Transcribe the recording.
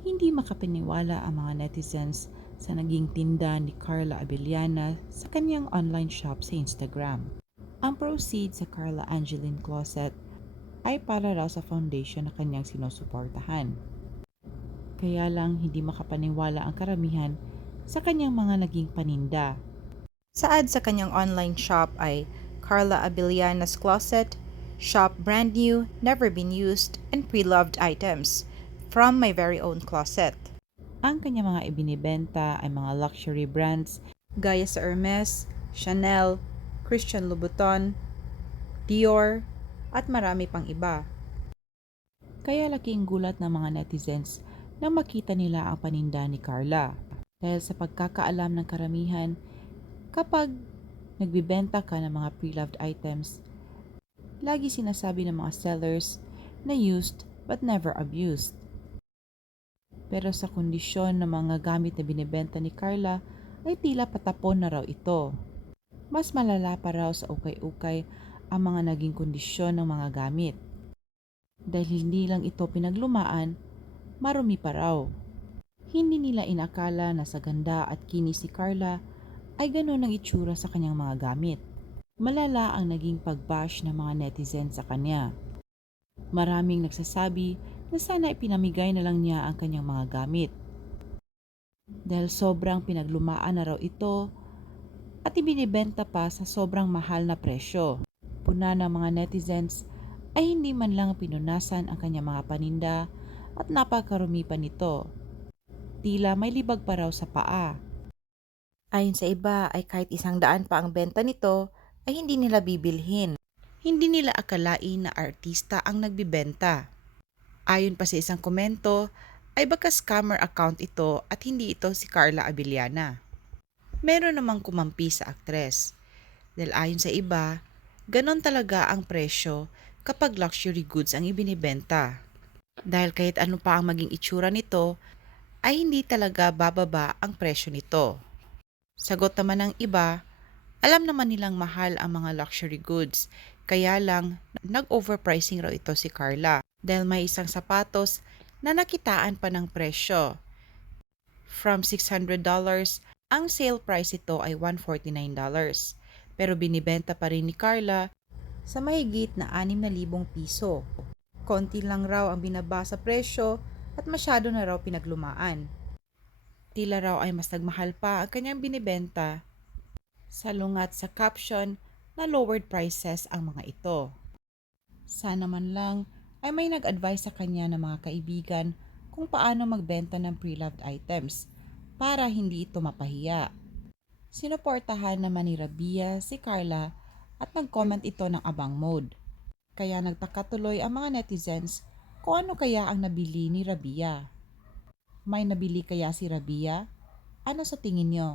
Hindi makapaniwala ang mga netizens sa naging tinda ni Carla Abellana sa kanyang online shop sa Instagram. Ang proceeds sa Carla Angeline Closet ay para raw sa foundation na kanyang sinusuportahan. Kaya lang hindi makapaniwala ang karamihan sa kanyang mga naging paninda. Sa ad sa kanyang online shop ay Carla Abellana's Closet, shop brand new, never been used, and pre-loved items from my very own closet. Ang kanyang mga ibinibenta ay mga luxury brands gaya sa Hermes, Chanel, Christian Louboutin, Dior, at marami pang iba. Kaya laking gulat ng mga netizens nang makita nila ang paninda ni Carla. Dahil sa pagkakaalam ng karamihan, kapag nagbibenta ka ng mga pre-loved items, lagi sinasabi ng mga sellers na used but never abused. Pero sa kondisyon ng mga gamit na binibenta ni Carla ay tila patapon na raw ito. Mas malala pa raw sa ukay-ukay ang mga naging kondisyon ng mga gamit. Dahil hindi lang ito pinaglumaan, marumi pa raw. Hindi nila inakala na sa ganda at kinis si Carla ay gano'n ang itsura sa kanyang mga gamit. Malala ang naging pagbash ng mga netizen sa kanya. Maraming nagsasabi na sana ipinamigay na lang niya ang kanyang mga gamit. Dahil sobrang pinaglumaan na raw ito at ibinibenta pa sa sobrang mahal na presyo. Puna ng mga netizens ay hindi man lang pinunasan ang kanyang mga paninda at napakarumi pa nito. Tila may libag pa raw sa paa. Ayon sa iba ay kahit isang daan pa ang benta nito ay hindi nila bibilhin. Hindi nila akalain na artista ang nagbibenta. Ayon pa sa isang komento, ay baka scammer account ito at hindi ito si Carla Abellana. Meron namang kumampi sa aktres. Dahil ayon sa iba, ganon talaga ang presyo kapag luxury goods ang ibinibenta. Dahil kahit ano pa ang maging itsura nito, ay hindi talaga bababa ang presyo nito. Sagot naman ng iba, alam naman nilang mahal ang mga luxury goods, kaya lang nag-overpricing raw ito si Carla dahil may isang sapatos na nakitaan pa ng presyo. From $600, ang sale price ito ay $149. Pero binibenta pa rin ni Carla sa mahigit na 6,000 piso. Konti lang raw ang binaba sa presyo at masyado na raw pinaglumaan. Tila raw ay mas nagmahal pa ang kanyang binibenta. Salungat sa caption na lowered prices ang mga ito. Sana man lang ay may nag-advise sa kanya ng mga kaibigan kung paano magbenta ng pre-loved items para hindi ito mapahiya. Sinuportahan naman ni Rabia si Carla at nag-comment ito ng abang mode. Kaya nagtaka tuloy ang mga netizens kung ano kaya ang nabili ni Rabia. May nabili kaya si Rabia? Ano sa tingin nyo?